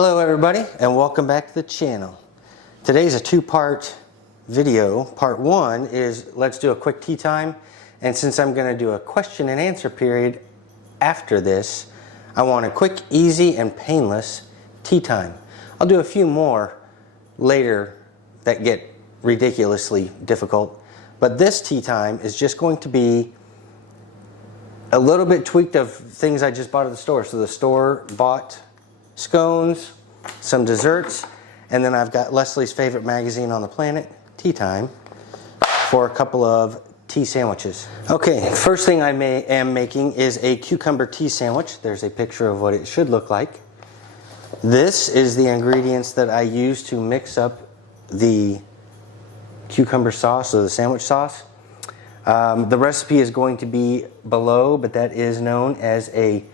Hello everybody and welcome back to the channel. Today's a two-part video. Part one is let's do a quick tea time, and since I'm going to do a question and answer period after this, I want a quick, easy, and painless tea time. I'll do a few more later that get ridiculously difficult, but this tea time is just going to be a little bit tweaked of things I just bought at the store. So the store bought scones, some desserts, and then I've got Leslie's favorite magazine on the planet, Tea Time, for a couple of tea sandwiches. Okay, first thing I am making is a cucumber tea sandwich. There's a picture of what it should look like. This is the ingredients that I use to mix up the cucumber sauce, or the sandwich sauce. The recipe is going to be below, but that is known as a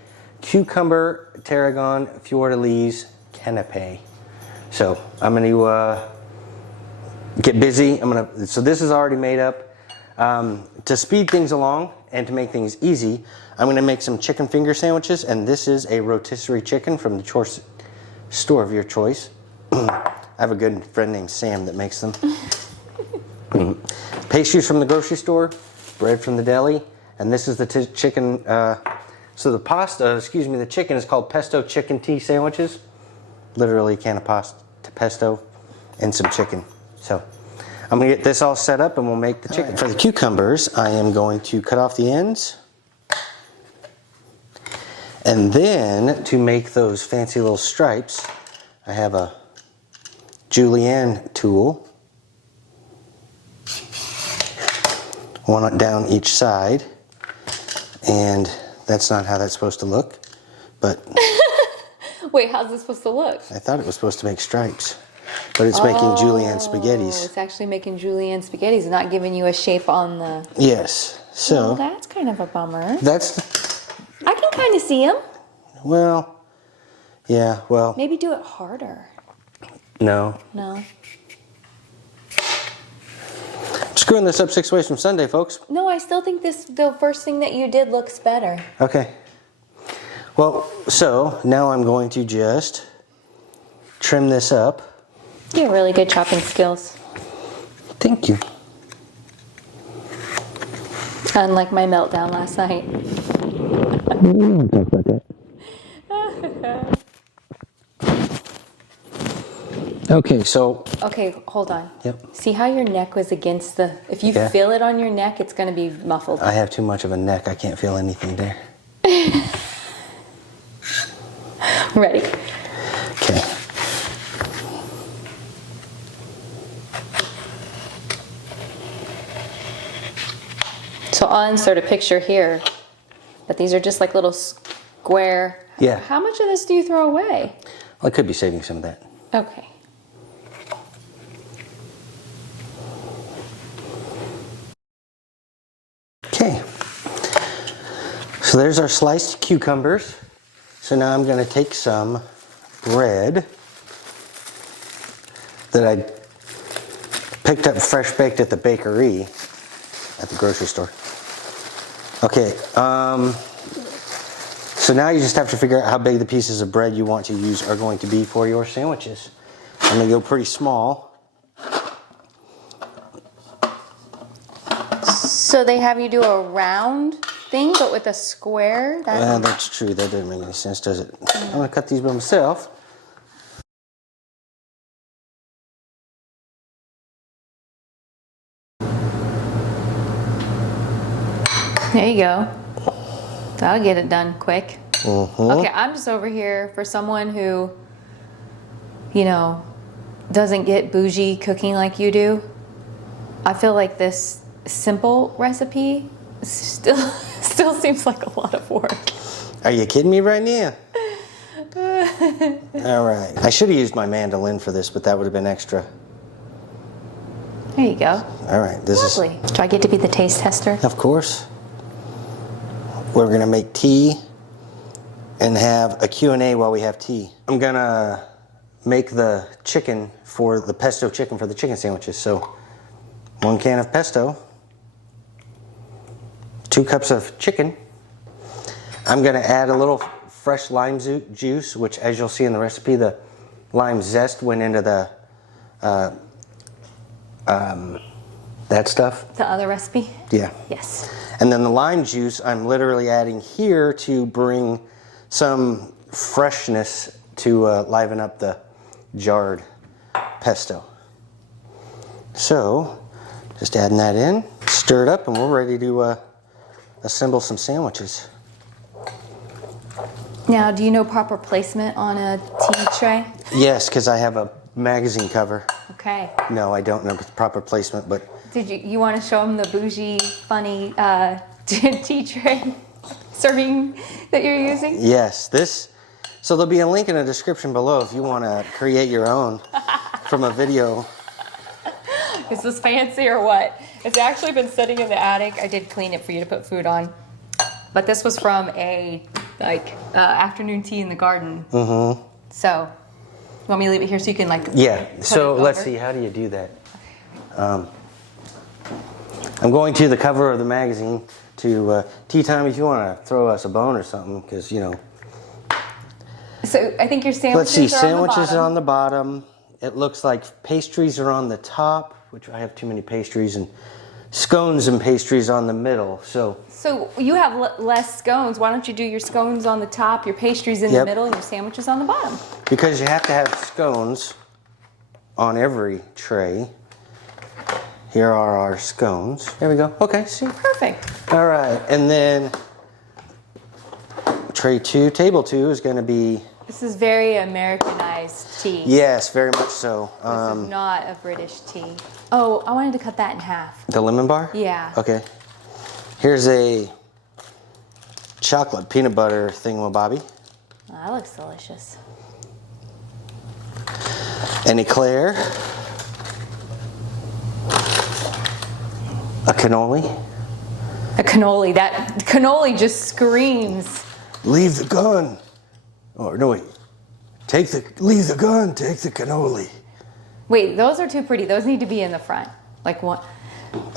Cucumber-Tarragon Fleur-de-Lis Canapé. So I'm going to get busy. So this is already made up. To speed things along and to make things easy, I'm going to make some chicken finger sandwiches, and this is a rotisserie chicken from the store of your choice. I have a good friend named Sam that makes them. Pastries from the grocery store, bread from the deli, and this is the chicken. So the chicken is called pesto chicken tea sandwiches. Literally a can of pasta, pesto, and some chicken. So I'm gonna get this all set up and we'll make the chicken. Right. For the cucumbers, I am going to cut off the ends. And then to make those fancy little stripes, I have a julienne tool. One down each side. And that's not how that's supposed to look, but... Wait, how's this supposed to look? I thought it was supposed to make stripes, but it's making julienne spaghettis. It's actually making julienne spaghettis, not giving you a shape on the... Yes, so... Well, that's kind of a bummer. That's... I can kind of see him. Well, yeah, well... Maybe do it harder. No. No. Screwing this up 6 ways from Sunday, folks. No, I still think the first thing that you did looks better. Okay. Well, so now I'm going to just trim this up. You have really good chopping skills. Thank you. Unlike my meltdown last night. We don't talk about that. Okay, so... Okay, hold on. Yep. See how your neck was against the... If you feel it on your neck, it's going to be muffled. I have too much of a neck. I can't feel anything there. Ready. Okay. So I'll insert a picture here. But these are just like little square... Yeah. How much of this do you throw away? Well, I could be saving some of that. Okay. Okay, so there's our sliced cucumbers. So now I'm going to take some bread that I picked up fresh baked at the bakery at the grocery store. Okay, so now you just have to figure out how big the pieces of bread you want to use are going to be for your sandwiches. I'm going to go pretty small. So they have you do a round thing, but with a square? That's true. That doesn't make any sense, does it? I'm going to cut these by myself. There you go. That'll get it done quick. Mm-hmm. Okay, I'm just over here for someone who, you know, doesn't get bougie cooking like you do. I feel like this simple recipe still seems like a lot of work. Are you kidding me right now? All right. I should have used my mandolin for this, but that would have been extra. There you go. All right. This Lovely. Do I get to be the taste tester? Of course. We're going to make tea and have a Q&A while we have tea. I'm going to make the chicken for the pesto chicken for the chicken sandwiches. So 1 can of pesto, 2 cups of chicken. I'm going to add a little fresh lime juice, which as you'll see in the recipe, the lime zest went into the that stuff. The other recipe? Yeah. Yes. And then the lime juice I'm literally adding here to bring some freshness to liven up the jarred pesto. So, just adding that in, stir it up, and we're ready to assemble some sandwiches. Now, do you know proper placement on a tea tray? Yes, because I have a magazine cover. Okay. No, I don't know the proper placement, but Did you want to show them the bougie, funny tea tray serving that you're using? yes, this. So there'll be a link in the description below if you want to create your own from a video. Is this fancy or what? It's actually been sitting in the attic. I did clean it for you to put food on. But this was from a afternoon tea in the garden. Mm-hmm. So, you want me to leave it here so you can Yeah, put so it let's over? see, how do you do that? I'm going to the cover of the magazine to Tea Time if you want to throw us a bone or something, because, you know. So I think your sandwiches Let's see, are sandwiches on the are on the bottom. It looks like pastries are on the top, which I have too many pastries, and scones and pastries on the middle. So you have less scones. Why don't you do your scones on the top, your pastries in the Yep. middle, and your sandwiches on the bottom? because you have to have scones on every tray. Here are our scones. There we go. Okay, see. Perfect. All right, and then tray 2, table 2 is going to be, This is very Americanized tea. yes, very much so. This is not a British tea. Oh, I wanted to cut that in half. The lemon bar? Yeah. Okay. Here's a chocolate peanut butter thingamabobby. Oh, that looks delicious. An eclair. A cannoli. A cannoli. That cannoli just screams. Leave the gun. Oh, no, wait. Leave the gun, take the cannoli. Wait, those are too pretty. Those need to be in the front. Like what?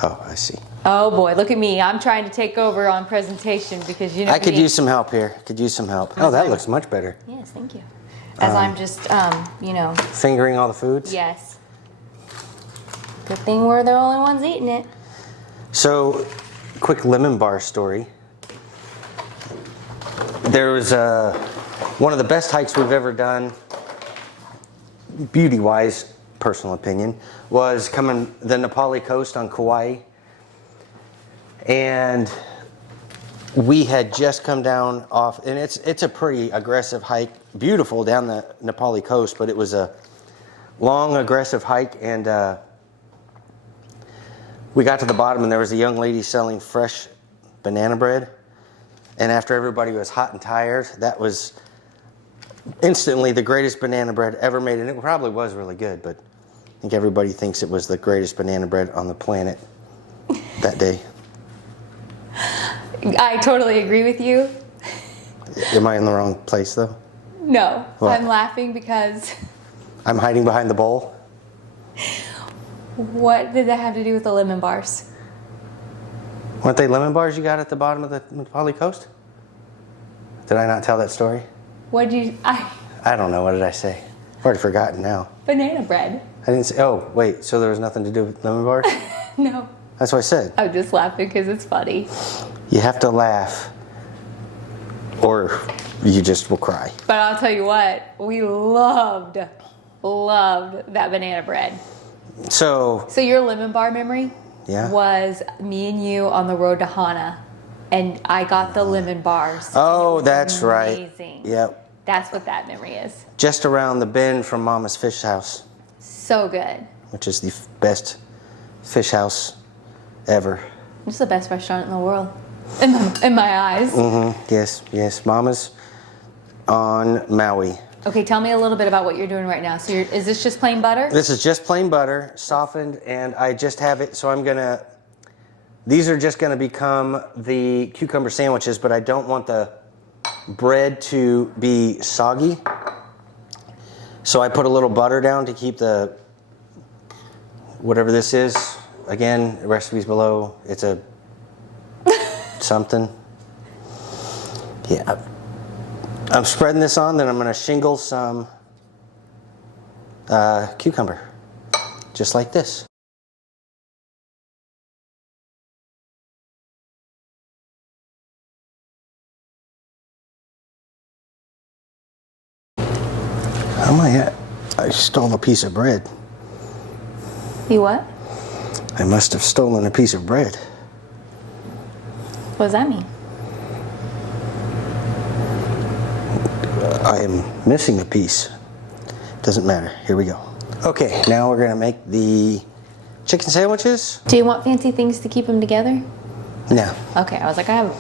Oh, I see. Oh boy, look at me. I'm trying to take over on presentation because you know I could me. use some help here. Could use some help. Oh, that looks much better. Yes, thank you. As I'm just, you know. Fingering all the foods? Yes. Good thing we're the only ones eating it. So, quick lemon bar story. There was one of the best hikes we've ever done, beauty-wise, personal opinion, was coming the Nepali coast on Kauai. And we had just come down off, and it's a pretty aggressive hike, beautiful down the Nepali coast, but it was a long, aggressive hike, and we got to the bottom, and there was a young lady selling fresh banana bread. And after everybody was hot and tired, that was instantly the greatest banana bread ever made. And it probably was really good, but I think everybody thinks it was the greatest banana bread on the planet that day. I totally agree with you. Am I in the wrong place, though? No, What? I'm laughing because I'm hiding behind the bowl? what did that have to do with the lemon bars? Weren't they lemon bars you got at the bottom of the Nepali coast? Did I not tell that story? What did you, I don't know. What did I say? I've already forgotten now. banana bread. I didn't say, oh, wait, so there was nothing to do with lemon bars? No, That's what I said. I'm just laughing because it's funny. You have to laugh, or you just will cry. But I'll tell you what, we loved that banana bread. So, So your lemon bar memory Yeah. was me and you on the road to Hana, and I got the lemon bars. oh, that's right. Amazing. Yep. That's what that memory is. Just around the bend from Mama's Fish House, So good. which is the best fish house ever. It's the best restaurant in the world, in my eyes. Yes, yes. Mama's on Maui. Okay, tell me a little bit about what you're doing right now. So is this just plain butter? This is just plain butter, softened, and I just have it, so I'm gonna, these are just gonna become the cucumber sandwiches, but I don't want the bread to be soggy. So I put a little butter down to keep the, whatever this is, again, the recipe's below, it's a something. Yeah, I'm spreading this on, then I'm gonna shingle some Cucumber, just like this. How am I at? I stole a piece of bread. You what? I must have stolen a piece of bread. What does that mean? I am missing a piece. Doesn't matter. Here we go. Okay, now we're gonna make the chicken sandwiches. Do you want fancy things to keep them together? No, Okay, I was like, I have.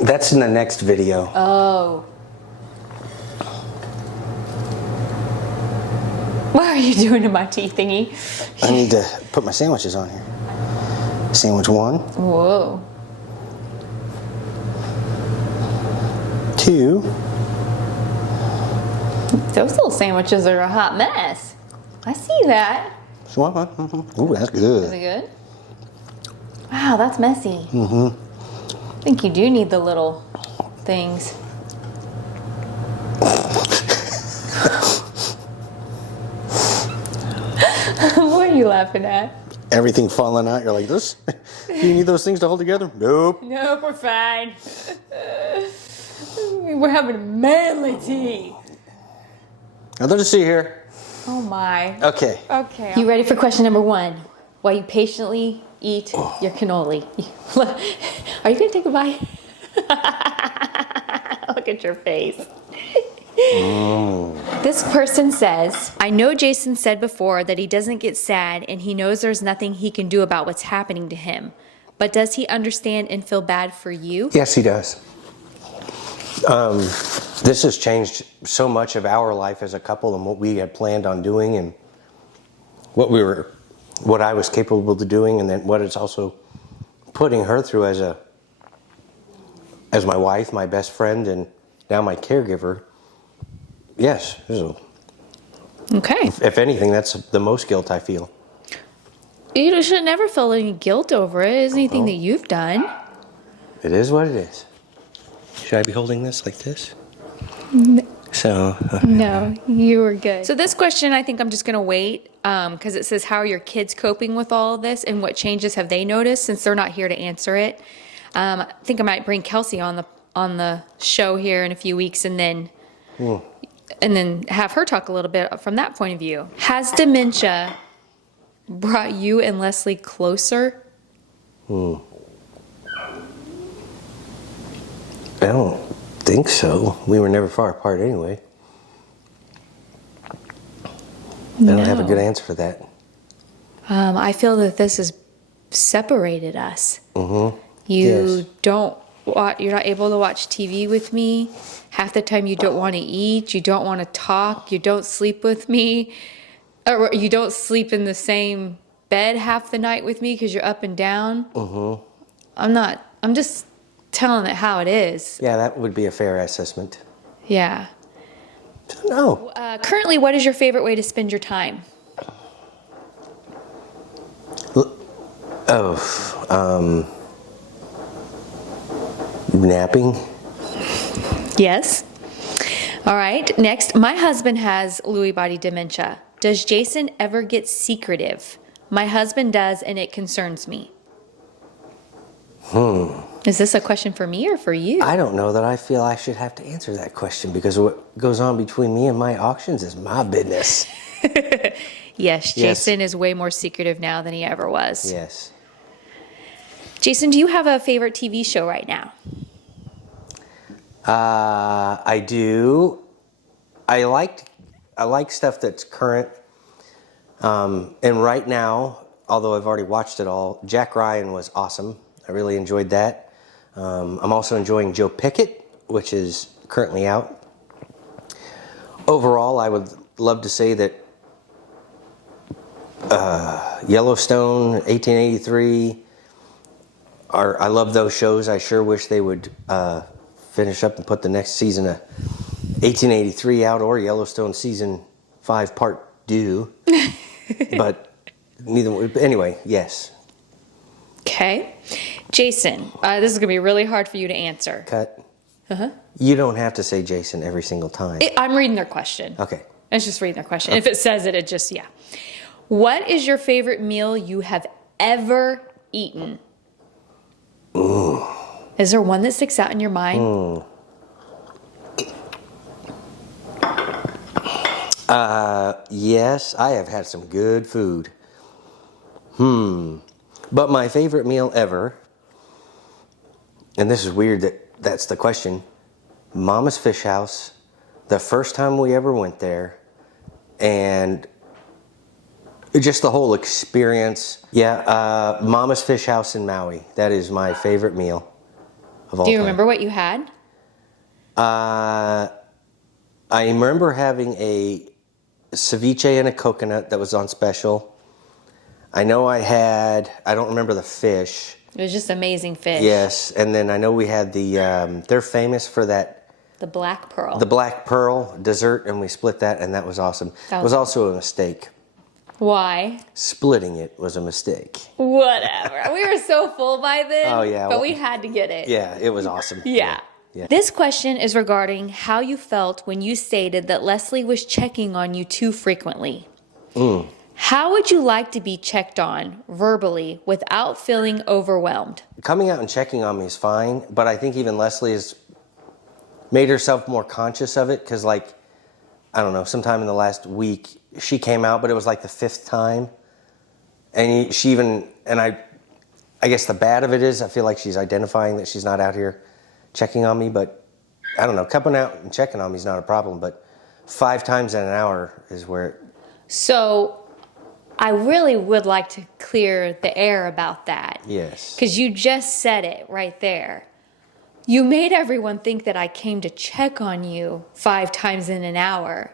that's in the next video. Oh. What are you doing to my tea thingy? I need to put my sandwiches on here. Sandwich 1, Whoa. 2. Those little sandwiches are a hot mess. I see that. Ooh, that's Is good. it good? Wow, that's messy. I think you do need the little things. What are you laughing at? Everything falling out. You're like, this? Do you need those things to hold together? Nope. Nope, we're fine. We're having a manly tea. Nothing to see here. Oh my. Okay. Okay. You ready for question number 1? While you patiently eat your cannoli. Are you gonna take a bite? Look at your face. This person says, I know Jason said before that he doesn't get sad and he knows there's nothing he can do about what's happening to him. But does he understand and feel bad for you? Yes, he does. This has changed so much of our life as a couple and what we had planned on doing and what I was capable of doing, and then what it's also putting her through as my wife, my best friend, and now my caregiver. Yes, Okay. if anything, that's the most guilt I feel. You should never feel any guilt over it. It's anything that you've done. It is what it is. Should I be holding this like this? No. So. No, you were good. So this question, I think I'm just going to wait because it says, how are your kids coping with all of this and what changes have they noticed, since they're not here to answer it? I think I might bring Kelsey on the show here in a few weeks and then have her talk a little bit from that point of view. Has dementia brought you and Leslie closer? I don't think so. We were never far apart anyway. I don't have a good answer for that. I feel that this has separated us. Mm-hmm. You're not able to watch TV with me. Half the time you don't want to eat, you don't want to talk, you don't sleep with me, or you don't sleep in the same bed half the night with me because you're up and down. Mm-hmm. I'm just telling it how it is. Yeah, that would be a fair assessment. Yeah. No. Currently, what is your favorite way to spend your time? Napping. Yes. All right. Next, my husband has Lewy body dementia. Does Jason ever get secretive? My husband does, and it concerns me. Is this a question for me or for you? I don't know that I feel I should have to answer that question because what goes on between me and my auctions is my business. Yes, Jason is way more secretive now than he ever was. Yes. Jason, do you have a favorite TV show right now? I do. I like stuff that's current. And right now, although I've already watched it all, Jack Ryan was awesome. I really enjoyed that. I'm also enjoying Joe Pickett, which is currently out. Overall, I would love to say that Yellowstone, 1883, I love those shows. I sure wish they would finish up and put the next season of 1883 out, or Yellowstone season 5 part due. But anyway, yes. Okay. Jason, this is going to be really hard for you to answer. Cut. You don't have to say Jason every single time. I'm reading their question. Okay. I was just reading their question. If it says it, it just, yeah. What is your favorite meal you have ever eaten? Ooh. Is there one that sticks out in your mind? Yes, I have had some good food. But my favorite meal ever, and this is weird that that's the question, Mama's Fish House, the first time we ever went there, and just the whole experience. Yeah, Mama's Fish House in Maui. That is my favorite meal of all time. Do you remember what you had? I remember having a ceviche and a coconut that was on special. I know I don't remember the fish. It was just amazing fish. Yes, and then I know we had they're famous for that. The black pearl. The black pearl dessert, and we split that, and that was awesome. It was also a mistake. Why? Splitting it was a mistake. Whatever. We were so full by then. Oh, yeah. But we had to get it. Yeah, it was awesome. Yeah. Yeah. This question is regarding how you felt when you stated that Leslie was checking on you too frequently. How would you like to be checked on verbally without feeling overwhelmed? Coming out and checking on me is fine, but I think even Leslie has made herself more conscious of it because, like, I don't know, sometime in the last week, she came out, but it was like the 5th time. And I guess the bad of it is I feel like she's identifying that she's not out here checking on me, but I don't know, coming out and checking on me is not a problem, but 5 times in an hour is where... So I really would like to clear the air about that. Yes. Because you just said it right there. You made everyone think that I came to check on you 5 times in an hour.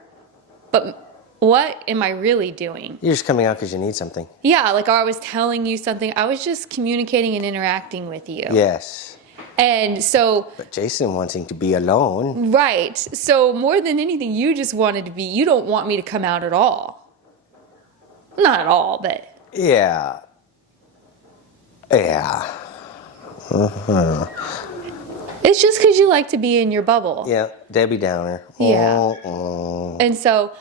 But what am I really doing? You're just coming out because you need something. Yeah, like I was telling you something. I was just communicating and interacting with you. Yes. And so... But Jason wanting to be alone. Right. So more than anything, you just wanted to be... You don't want me to come out at all. Not at all, but... Yeah. Yeah. It's just because you like to be in your bubble. Yeah, Debbie Downer. Yeah. And so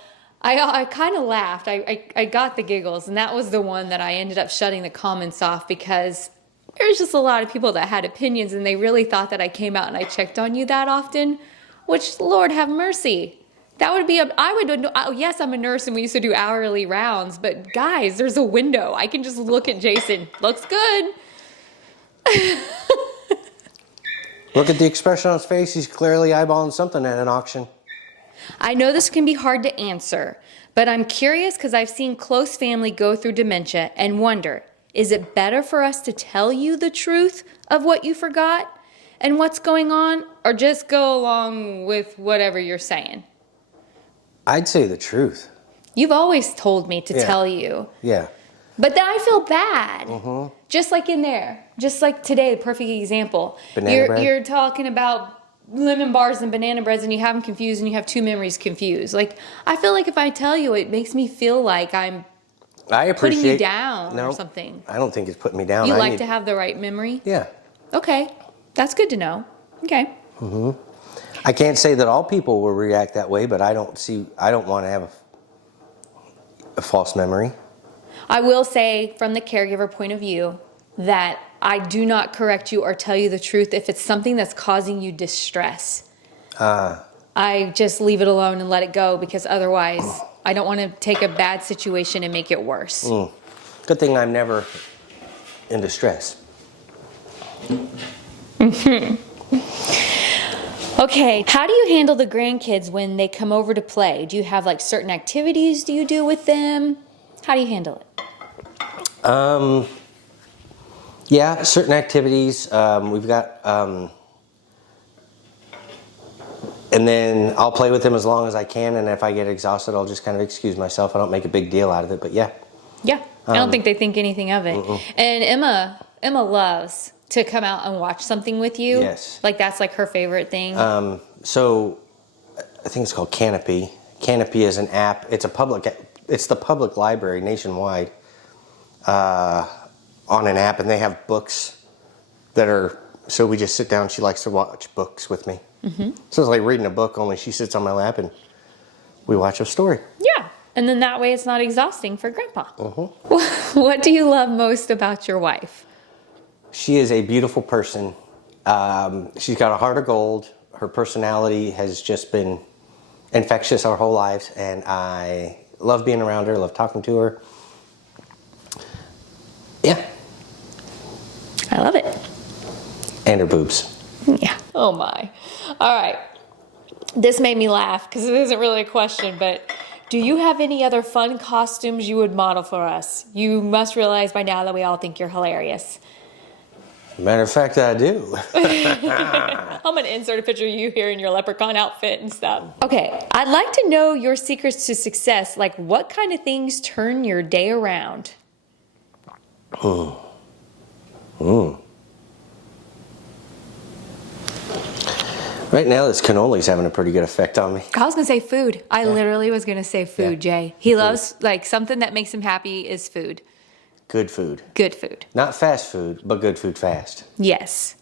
I kind of laughed. I got the giggles, and that was the one that I ended up shutting the comments off because there's just a lot of people that had opinions, and they really thought that I came out and I checked on you that often, which, Lord have mercy. That would be yes, I'm a nurse and we used to do hourly rounds, but guys, there's a window. I can just look at Jason. Looks good. Look at the expression on his face. He's clearly eyeballing something at an auction. I know this can be hard to answer, but I'm curious because I've seen close family go through dementia and wonder, is it better for us to tell you the truth of what you forgot and what's going on, or just go along with whatever you're saying? I'd say the truth. You've always told me to tell you. Yeah. But then I feel bad. Just like in there. Just like today, the perfect example. Banana bread? You're talking about lemon bars and banana breads and you have them confused and you have 2 memories confused. Like, I feel like if I tell you, it makes me feel like I'm putting you down or something. I don't think it's putting me down. You like to have the right memory? Yeah. Okay. That's good to know. Okay. I can't say that all people will react that way, but I don't want to have a false memory. I will say from the caregiver point of view that I do not correct you or tell you the truth if it's something that's causing you distress. I just leave it alone and let it go because otherwise I don't want to take a bad situation and make it worse. Good thing I'm never in distress. Okay, how do you handle the grandkids when they come over to play? Do you have like certain activities you do with them? How do you handle it? Yeah, certain activities. We've got, and then I'll play with them as long as I can, and if I get exhausted, I'll just kind of excuse myself. I don't make a big deal out of it, but yeah. Yeah, I don't think they think anything of it. And Emma loves to come out and watch something with you. Yes. Like that's like her favorite thing. So I think it's called Canopy. Canopy is an app. It's the public library nationwide on an app, and they have books that are, so we just sit down. She likes to watch books with me. So it's like reading a book, only she sits on my lap and we watch a story. Yeah. And then that way it's not exhausting for Grandpa. What do you love most about your wife? She is a beautiful person. She's got a heart of gold. Her personality has just been infectious our whole lives, and I love being around her, love talking to her. Yeah. I love it. And her boobs. Yeah. Oh my. All right. This made me laugh because it isn't really a question, but do you have any other fun costumes you would model for us? You must realize by now that we all think you're hilarious. Matter of fact, I do. I'm going to insert a picture of you here in your leprechaun outfit and stuff. Okay, I'd like to know your secrets to success. Like, what kind of things turn your day around? Right now, this cannoli's having a pretty good effect on me. I was going to say food. I literally was going to say food, Jay. He loves, like, something that makes him happy is food. Good food. Good food. Not fast food, but good food fast. Yes.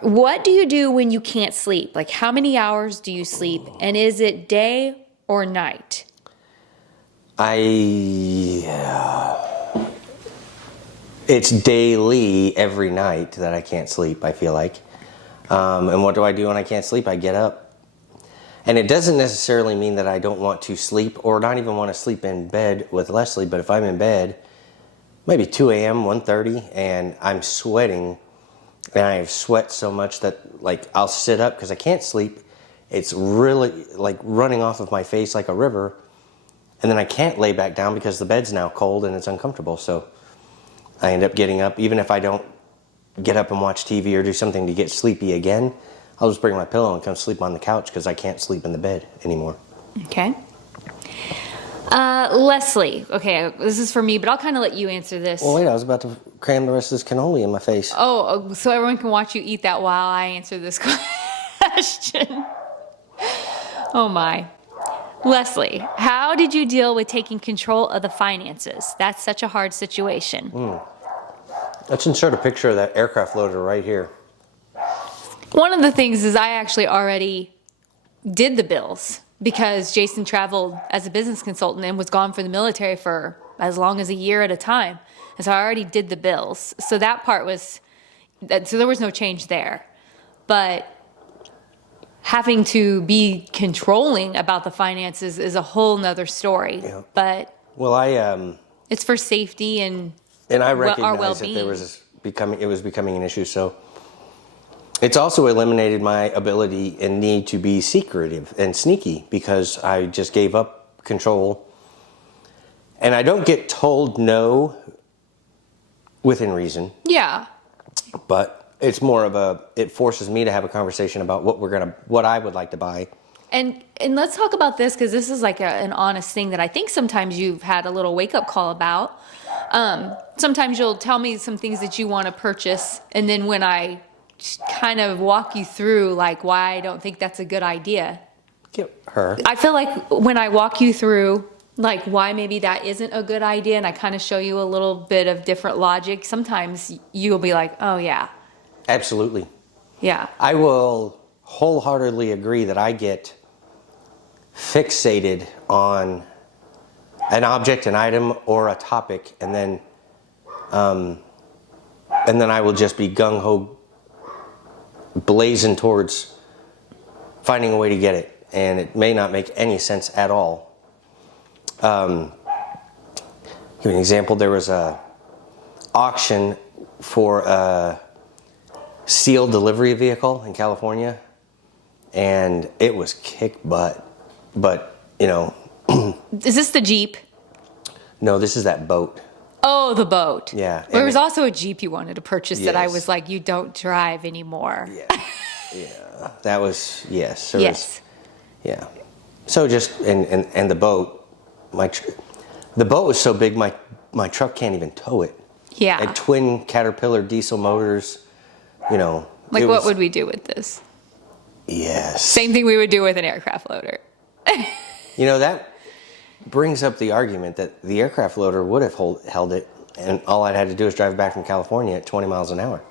What do you do when you can't sleep? Like, how many hours do you sleep? And is it day or night? It's daily, every night that I can't sleep, I feel like. And what do I do when I can't sleep? I get up. And it doesn't necessarily mean that I don't want to sleep or not even want to sleep in bed with Leslie, but if I'm in bed, maybe 2 a.m., 1:30, and I'm sweating, and I have sweat so much that, like, I'll sit up because I can't sleep. It's really, like, running off of my face like a river, and then I can't lay back down because the bed's now cold and it's uncomfortable, so I end up getting up. Even if I don't get up and watch TV or do something to get sleepy again, I'll just bring my pillow and come sleep on the couch because I can't sleep in the bed anymore. Okay. Leslie, okay, this is for me, but I'll kind of let you answer this. Well, wait, I was about to cram the rest of this cannoli in my face. Oh, so everyone can watch you eat that while I answer this question. Oh my. Leslie, how did you deal with taking control of the finances? That's such a hard situation. Let's insert a picture of that aircraft loader right here. One of the things is I actually already did the bills because Jason traveled as a business consultant and was gone for the military for as long as a year at a time. And so I already did the bills. So that part was, so there was no change there. But having to be controlling about the finances is a whole nother story. Yeah. But Well, it's for safety and I our recognized well-being. that it was becoming an issue. So it's also eliminated my ability and need to be secretive and sneaky because I just gave up control. And I don't get told no within reason. Yeah. But it's more of it forces me to have a conversation about what I would like to buy. And let's talk about this because this is like an honest thing that I think sometimes you've had a little wake-up call about. Sometimes you'll tell me some things that you want to purchase, and then when I kind of walk you through like why I don't think that's a good idea. Get her. I feel like when I walk you through like why maybe that isn't a good idea and I kind of show you a little bit of different logic, sometimes you'll be like, oh yeah. Absolutely. Yeah. I will wholeheartedly agree that I get fixated on an object, an item, or a topic, and then I will just be gung-ho blazing towards finding a way to get it, and it may not make any sense at all. Give you an example. There was a auction for a sealed delivery vehicle in California, and it was kick butt. But, you know... Is this the Jeep? No, this is that boat. Oh, the boat. Yeah. There was also a Jeep you wanted to purchase that I Yes. was like, you don't drive anymore. Yeah. Yeah. That was, yes. Yes. Yeah. So just, and the boat, the boat was so big, my truck can't even tow it. Yeah. Had twin Caterpillar diesel motors, you know. Like, what would we do with this? Yes. Same thing we would do with an aircraft loader. You know, that brings up the argument that the aircraft loader would have held it, and all I'd had to do is drive back from California at 20 miles an hour.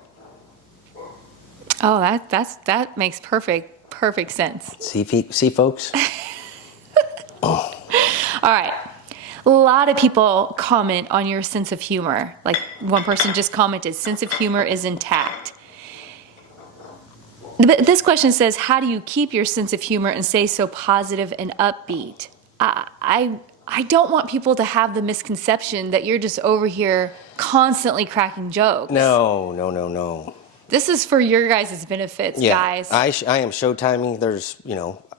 Oh, that makes perfect sense. See folks? All right. A lot of people comment on your sense of humor. Like one person just commented, sense of humor is intact. But this question says, how do you keep your sense of humor and stay so positive and upbeat? I don't want people to have the misconception that you're just over here constantly cracking jokes. No. This is for your guys' benefits, guys. I am show timing. There's,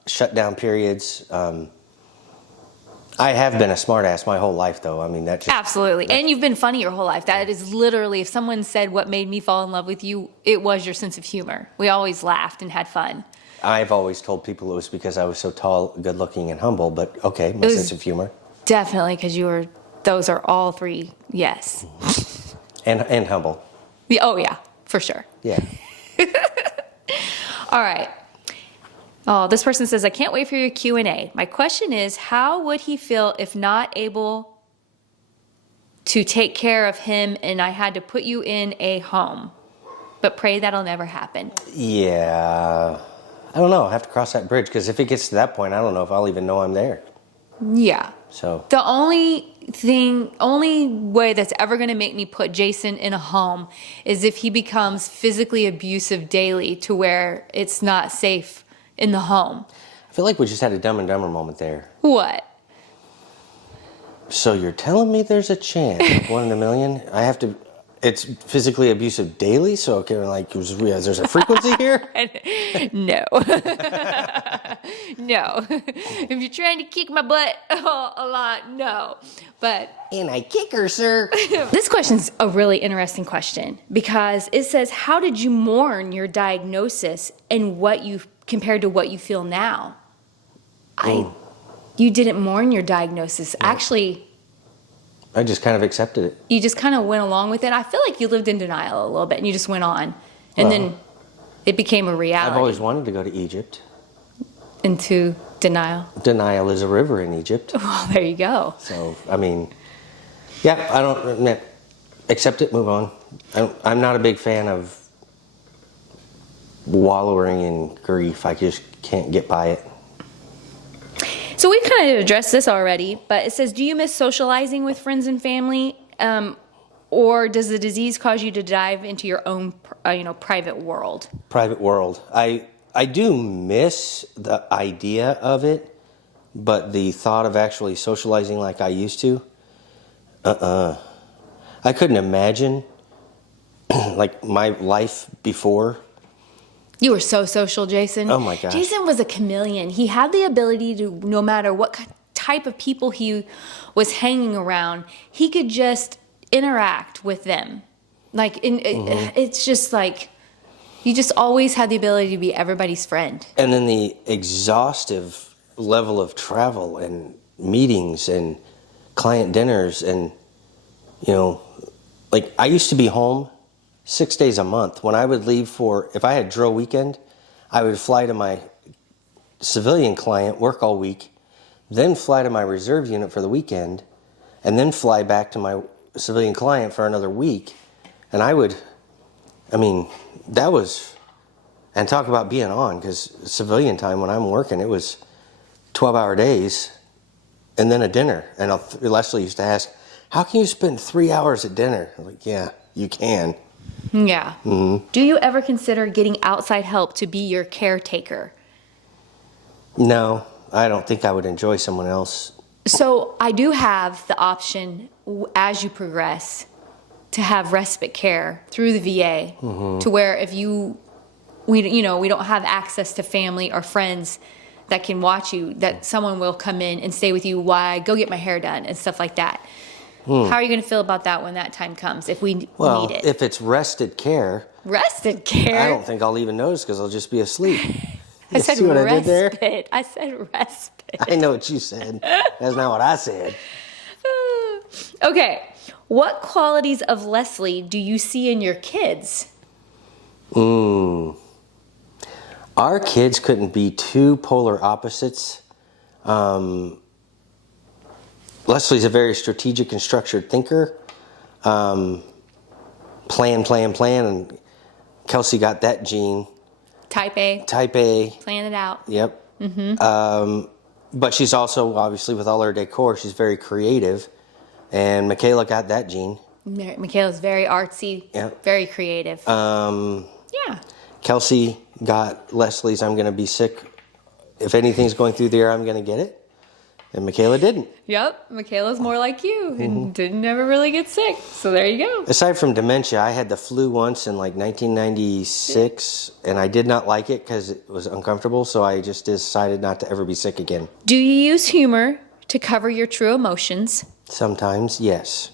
shutdown periods. I have been a smartass my whole life, though. I mean, that just... Absolutely. And you've been funny your whole life. That is literally, if someone said what made me fall in love with you, it was your sense of humor. We always laughed and had fun. I've always told people it was because I was so tall, good looking, and humble, but okay, my sense of humor. Definitely, because those are all three, yes. And humble. Yeah, oh, yeah, for sure. Yeah. All right. Oh, this person says, I can't wait for your Q&A. My question is, how would he feel if not able to take care of him and I had to put you in a home? But pray that'll never happen. Yeah. I don't know. I have to cross that bridge because if it gets to that point, I don't know if I'll even know I'm there. Yeah. So. The only way that's ever going to make me put Jason in a home is if he becomes physically abusive daily to where it's not safe in the home. I feel like we just had a Dumb and Dumber moment there. What? So you're telling me there's a chance, 1 in a million? It's physically abusive daily, so okay, there's a frequency here? No. No. If you're trying to kick my butt a lot, no. But... And I kick her, sir. This question's a really interesting question because it says, how did you mourn your diagnosis and compared to what you feel now? You didn't mourn your diagnosis. No. Actually... I just kind of accepted it. You just kind of went along with it. I feel like you lived in denial a little bit and you just went on. And then it became a reality. I've always wanted to go to Egypt. Into denial? Denial is a river in Egypt. Well, there you go. So, I mean, yeah, I don't... Accept it, move on. I'm not a big fan of wallowing in grief. I just can't get by it. So we've kind of addressed this already, but it says, do you miss socializing with friends and family? Or does the disease cause you to dive into your own, private world? Private world. I do miss the idea of it, but the thought of actually socializing like I used to, I couldn't imagine, like, my life before. You were so social, Jason. Oh my gosh. Jason was a chameleon. He had the ability to, no matter what type of people he was hanging around, he could just interact with them. Like, it's just like, you just always had the ability to be everybody's friend. And then the exhaustive level of travel and meetings and client dinners and, like, I used to be home 6 days a month. When I would leave if I had drill weekend, I would fly to my civilian client, work all week, then fly to my reserve unit for the weekend, and then fly back to my civilian client for another week. And and talk about being on, because civilian time when I'm working, it was 12-hour days and then a dinner. And Leslie used to ask, how can you spend 3 hours at dinner? I'm like, yeah, you can. Yeah. Mm-hmm. Do you ever consider getting outside help to be your caretaker? No, I don't think I would enjoy someone else. So I do have the option as you progress to have respite care through the VA, to where if we don't have access to family or friends that can watch you, that someone will come in and stay with you while I go get my hair done and stuff like that. How are you going to feel about that when that time comes, if we need it? Well, if it's rested care. Rested care? I don't think I'll even notice because I'll just be asleep. I said respite. I said respite. I know what you said. That's not what I said. Okay. What qualities of Leslie do you see in your kids? Our kids couldn't be two polar opposites. Leslie's a very strategic and structured thinker. Plan, and Kelsey got that gene. Type A. Type A. Plan it out. Yep. Mm-hmm. But she's also, obviously, with all her decor, she's very creative. And Michaela got that gene. Michaela's very artsy, very creative. Yeah. Kelsey got Leslie's I'm going to be sick. If anything's going through the air, I'm going to get it. And Michaela didn't. Yep. Michaela's more like you and didn't ever really get sick. So there you go. Aside from dementia, I had the flu once in like 1996, and I did not like it because it was uncomfortable. So I just decided not to ever be sick again. Do you use humor to cover your true emotions? Sometimes, yes.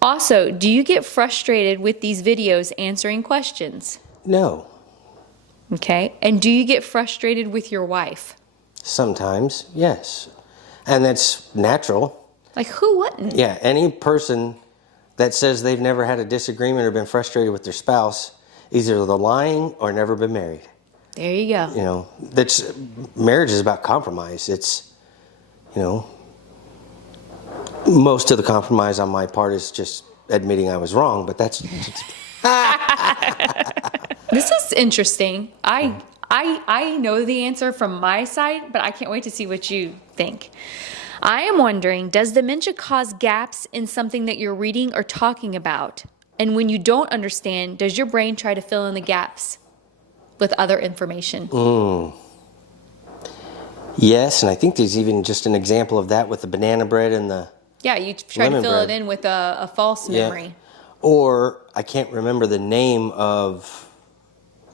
Also, do you get frustrated with these videos answering questions? No. Okay. And do you get frustrated with your wife? Sometimes, yes. And that's natural. Like, who wouldn't? Yeah, any person that says they've never had a disagreement or been frustrated with their spouse, either they're lying or never been married. There you go. You know, marriage is about compromise. It's, you know, most of the compromise on my part is just admitting I was wrong, but that's... This is interesting. I know the answer from my side, but I can't wait to see what you think. I am wondering, does dementia cause gaps in something that you're reading or talking about? And when you don't understand, does your brain try to fill in the gaps with other information? Yes, and I think there's even just an example of that with the banana bread and the... Yeah, you try to fill it in with a false memory. Yeah. Or I can't remember the name of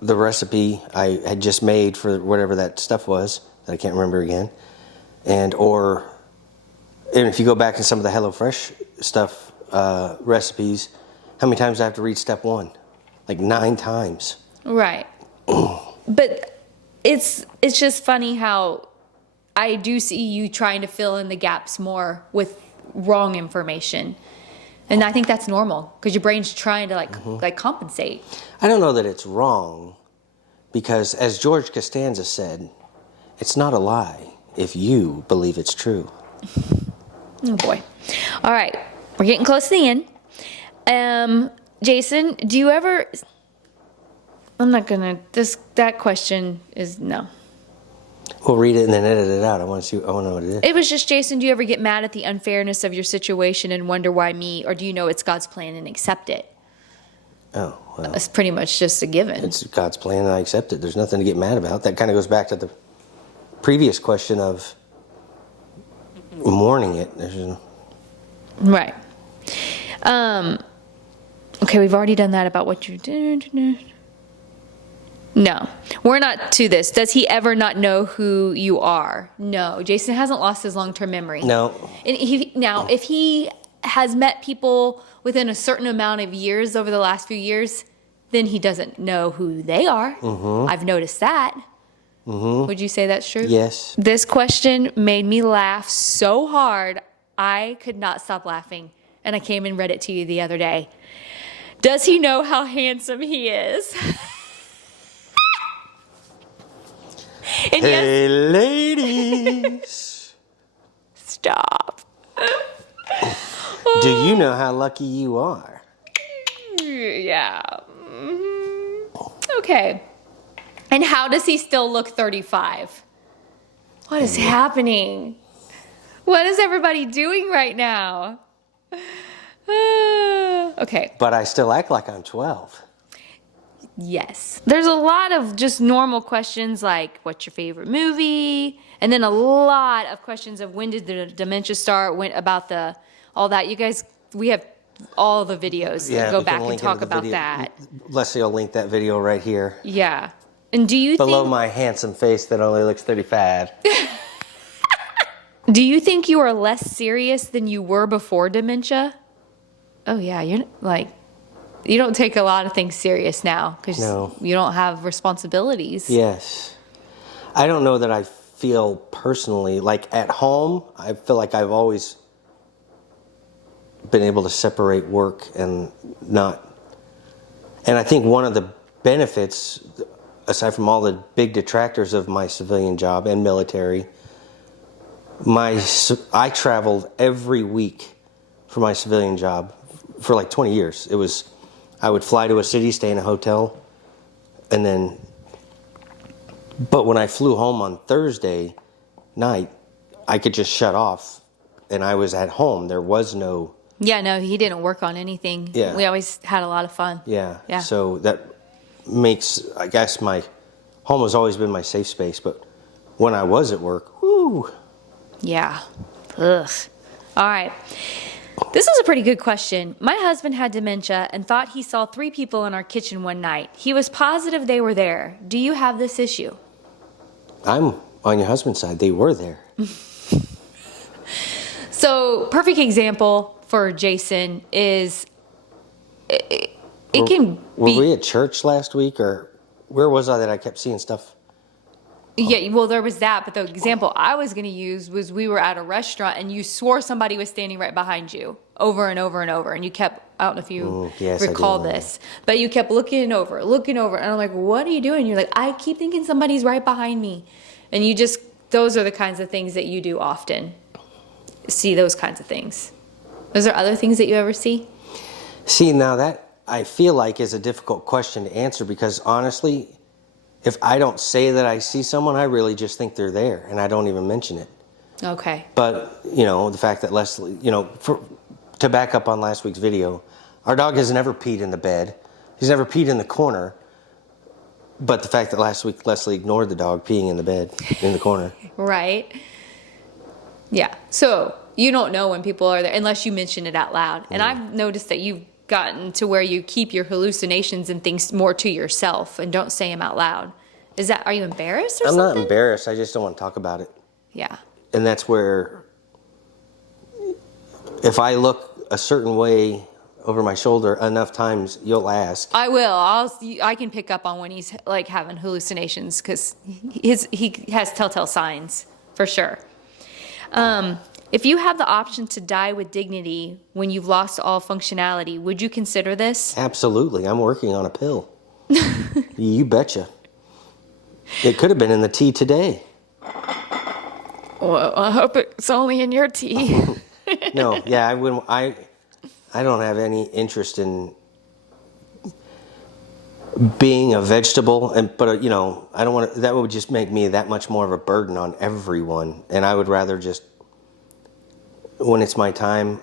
the recipe I had just made for whatever that stuff was that I can't remember again. And if you go back in some of the HelloFresh stuff, recipes, how many times do I have to read step 1? Like 9 times. Right. But it's just funny how I do see you trying to fill in the gaps more with wrong information. And I think that's normal because your brain's trying to like compensate. I don't know that it's wrong because, as George Costanza said, it's not a lie if you believe it's true. Oh boy. All right. We're getting close to the end. Jason, do you ever... that question is no. We'll read it and then edit it out. I want to know what it is. It was just, Jason, do you ever get mad at the unfairness of your situation and wonder why me, or do you know it's God's plan and accept it? Oh, well. It's pretty much just a given. It's God's plan and I accept it. There's nothing to get mad about. That kind of goes back to the previous question of mourning it. Right. Okay, we've already done that about what you did. No, we're not to this. Does he ever not know who you are? No, Jason hasn't lost his long-term memory. No. And if he has met people within a certain amount of years over the last few years, then he doesn't know who they are. I've noticed that. Would you say that's true? Yes. This question made me laugh so hard, I could not stop laughing. And I came and read it to you the other day. Does he know how handsome he is? And hey, ladies. Stop. Do you know how lucky you are? Yeah. Okay. And how does he still look 35? What is happening? What is everybody doing right now? Okay. But I still act like I'm 12. Yes. There's a lot of just normal questions like, what's your favorite movie? And then a lot of questions of when did the dementia start, about all that. You guys, we have all the videos. Yeah, go back and talk about that. Leslie will link that video right here. Yeah. And do you Below think... my handsome face that only looks 35. Do you think you are less serious than you were before dementia? Oh, yeah. You're like... You don't take a lot of things serious now because you don't have responsibilities. Yes. I don't know that I feel personally, like at home, I feel like I've always been able to separate work and not. And I think one of the benefits, aside from all the big detractors of my civilian job and military, I traveled every week for my civilian job for like 20 years. I would fly to a city, stay in a hotel, and then, but when I flew home on Thursday, night, I could just shut off, and I was at home. There was no... Yeah, no, he didn't work on anything. Yeah. We always had a lot of fun. Yeah. Yeah. So that makes, I guess, my home has always been my safe space, but when I was at work, whoo. Yeah. Ugh. All right. This is a pretty good question. My husband had dementia and thought he saw 3 people in our kitchen one night. He was positive they were there. Do you have this issue? I'm on your husband's side. They were there. So, perfect example for Jason is it can be... Were we at church last week, or where was I that I kept seeing stuff? Yeah, well, there was that, but the example I was going to use was we were at a restaurant and you swore somebody was standing right behind you over and over and over, and you kept, I don't know if you yes, recall this, but you kept looking over, and I'm like, what are you doing? You're like, I keep thinking somebody's right behind me. And you just, those are the kinds of things that you do often. See those kinds of things. Is there other things that you ever see? See, now that I feel like is a difficult question to answer, because honestly, if I don't say that I see someone, I really just think they're there, and I don't even mention it. Okay. But, you know, the fact that Leslie, you know, to back up on last week's video, our dog has never peed in the bed. He's never peed in the corner. But the fact that last week Leslie ignored the dog peeing in the bed, in the corner. Right. Yeah. So you don't know when people are there unless you mention it out loud. And I've noticed that you've gotten to where you keep your hallucinations and things more to yourself and don't say them out loud. Are you embarrassed or something? I'm not embarrassed. I just don't want to talk about it. Yeah. And that's where, if I look a certain way over my shoulder enough times, you'll ask. I will. I can pick up on when he's like having hallucinations, because he has telltale signs for sure. If you have the option to die with dignity when you've lost all functionality, would you consider this? Absolutely. I'm working on a pill. You betcha. It could have been in the tea today. Well, I hope it's only in your tea. No, yeah, I wouldn't. I don't have any interest in being a vegetable, but you know, I don't want to. That would just make me that much more of a burden on everyone, and I would rather just, when it's my time,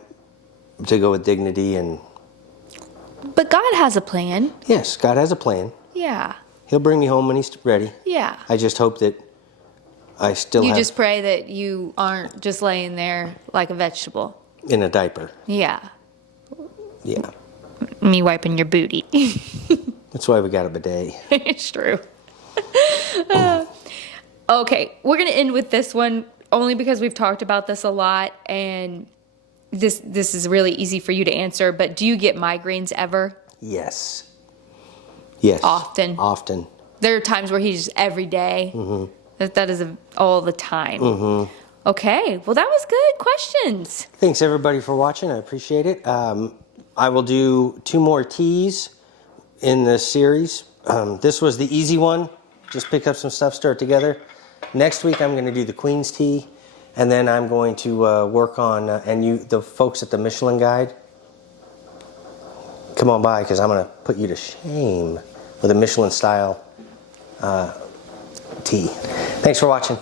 to go with dignity. And But God has a plan. yes, God has a plan. Yeah. He'll bring me home when he's ready. Yeah. I just hope that I still You have just pray that you aren't just laying there like a vegetable. in a diaper. Yeah. Yeah, Me wiping your booty. that's why we got a bidet. It's true. Okay, we're going to end with this one only because we've talked about this a lot, and this is really easy for you to answer, but do you get migraines ever? Yes. Yes. Often? Often. There are times where he's just every day. Mm-hmm. That is all the time. Mm-hmm. Okay, well, that was good questions. Thanks, everybody, for watching. I appreciate it. I will do 2 more teas in this series. This was the easy one. Just pick up some stuff, stir it together. Next week, I'm going to do the Queen's tea, and then I'm going to work on, the folks at the Michelin Guide, come on by, because I'm going to put you to shame with a Michelin-style tea. Thanks for watching.